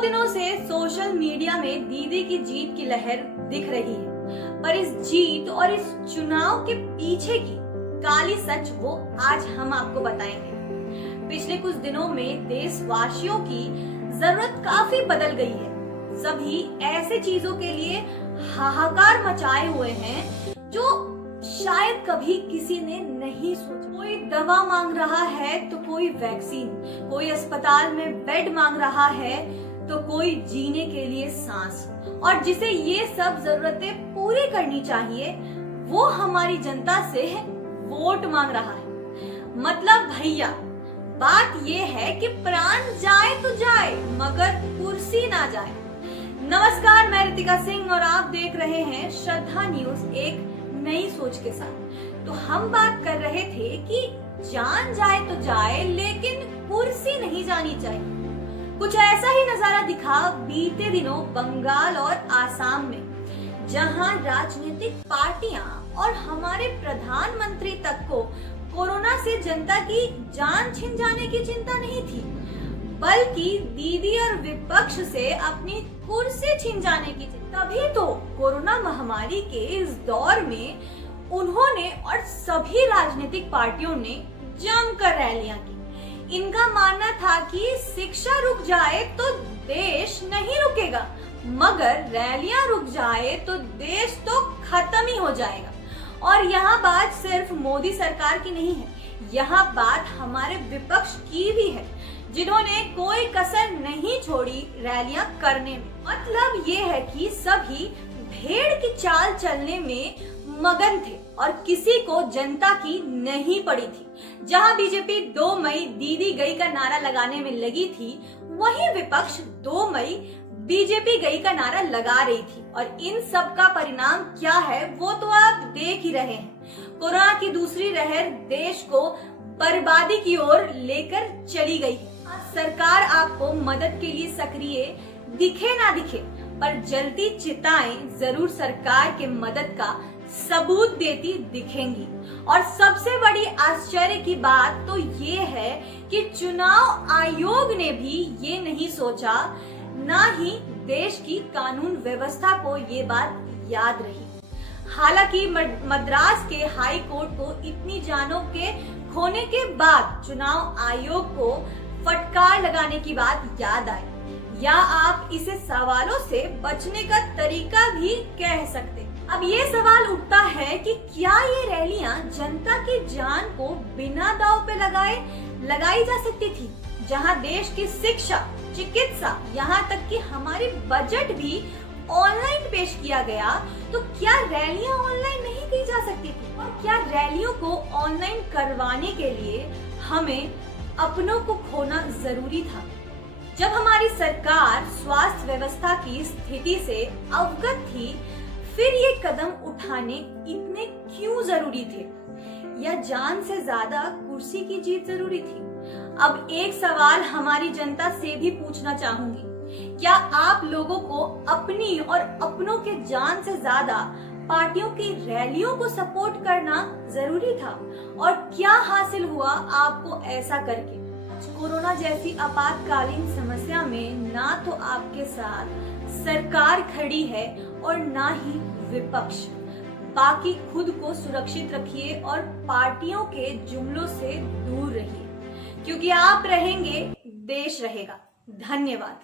दिनों से social media में दीदी की जीत की लहर दिख रही है, पर इस जीत और इस चुनाव के पीछे की काली सच वो आज हम आपको बताएंगे। पिछले कुछ दिनों में देशवासियों की जरूरत काफी बदल गई है। सभी ऐसे चीजों के लिए हाहाकार मचाए हुए हैं जो शायद कभी किसी ने नहीं सोचा। कोई दवा मांग रहा है तो कोई वैक्सीन, कोई अस्पताल में बेड मांग रहा है तो कोई जीने के लिए सांस, और जिसे ये सब जरूरतें पूरी करनी चाहिए वो हमारी जनता से वोट मांग रहा है। मतलब भैया, बात ये है कि प्राण जाए तो जाए मगर कुर्सी ना जाए। नमस्कार, मैं रितिका सिंह और आप देख रहे हैं श्रद्धा न्यूज एक नई सोच के साथ। तो हम बात कर रहे थे कि जान जाए तो जाए लेकिन कुर्सी नहीं जानी चाहिए। कुछ ऐसा ही नजारा दिखा बीते दिनों बंगाल और आसाम में, जहां राजनीतिक पार्टियां और हमारे प्रधानमंत्री तक को कोरोना से जनता की जान छिन जाने की चिंता नहीं थी, बल्कि दीदी और विपक्ष से अपनी कुर्सी छिन जाने की चिंता। तभी तो कोरोना महामारी के इस दौर में उन्होंने और सभी राजनीतिक पार्टियों ने जमकर रैलियां की। इनका मानना था कि शिक्षा रुक जाए तो देश नहीं रुकेगा, मगर रैलियां रुक जाए तो देश तो खत्म ही हो जाएगा। और यहाँ बात सिर्फ मोदी सरकार की नहीं है, यहाँ बात हमारे विपक्ष की भी है, जिन्होंने कोई कसर नहीं छोड़ी रैलियां करने में। मतलब ये है कि सभी भेड़ की चाल चलने में मगन थे और किसी को जनता की नहीं पड़ी थी। जहां बीजेपी 2 मई दीदी गई का नारा लगाने में लगी थी, वहीं विपक्ष 2 मई बीजेपी गई का नारा लगा रही थी। और इन सब का परिणाम क्या है वो तो आप देख ही रहे हैं। कोरोना की दूसरी लहर देश को बर्बादी की ओर लेकर चली गई। सरकार आपको मदद के लिए सक्रिय दिखे ना दिखे, पर जलती चिताएं जरूर सरकार के मदद का सबूत देती दिखेंगी। और सबसे बड़ी आश्चर्य की बात तो ये है कि चुनाव आयोग ने भी ये नहीं सोचा, ना ही देश की कानून व्यवस्था को ये बात याद रही। हालांकि मद्रास के हाई कोर्ट को इतनी जानों के खोने के बाद चुनाव आयोग को फटकार लगाने की बात याद आई, या आप इसे सवालों से बचने का तरीका भी कह सकते। अब ये सवाल उठता है कि क्या ये रैलियां जनता की जान को बिना दांव पे लगाई जा सकती थी, जहां देश की शिक्षा, चिकित्सा, यहाँ तक कि हमारी बजट भी ऑनलाइन पेश किया गया, तो क्या रैलियां ऑनलाइन नहीं की जा सकती थी? और क्या रैलियों को ऑनलाइन करवाने के लिए हमें अपनों को खोना जरूरी था? जब हमारी सरकार स्वास्थ्य व्यवस्था की स्थिति से अवगत थी, फिर ये कदम उठाने इतने क्यों जरूरी थे? या जान से ज्यादा कुर्सी की जीत जरूरी थी? अब एक सवाल हमारी जनता से भी पूछना चाहूंगी, क्या आप लोगों को अपनी और अपनों के जान से ज्यादा पार्टियों की रैलियों को सपोर्ट करना जरूरी था? और क्या हासिल हुआ आपको ऐसा करके? कोरोना जैसी आपातकालीन समस्या में ना तो आपके साथ सरकार खड़ी है और ना ही विपक्ष। बाकी खुद को सुरक्षित रखिए और पार्टियों के जुमलों से दूर रहिए, क्योंकि आप रहेंगे, देश रहेगा। धन्यवाद।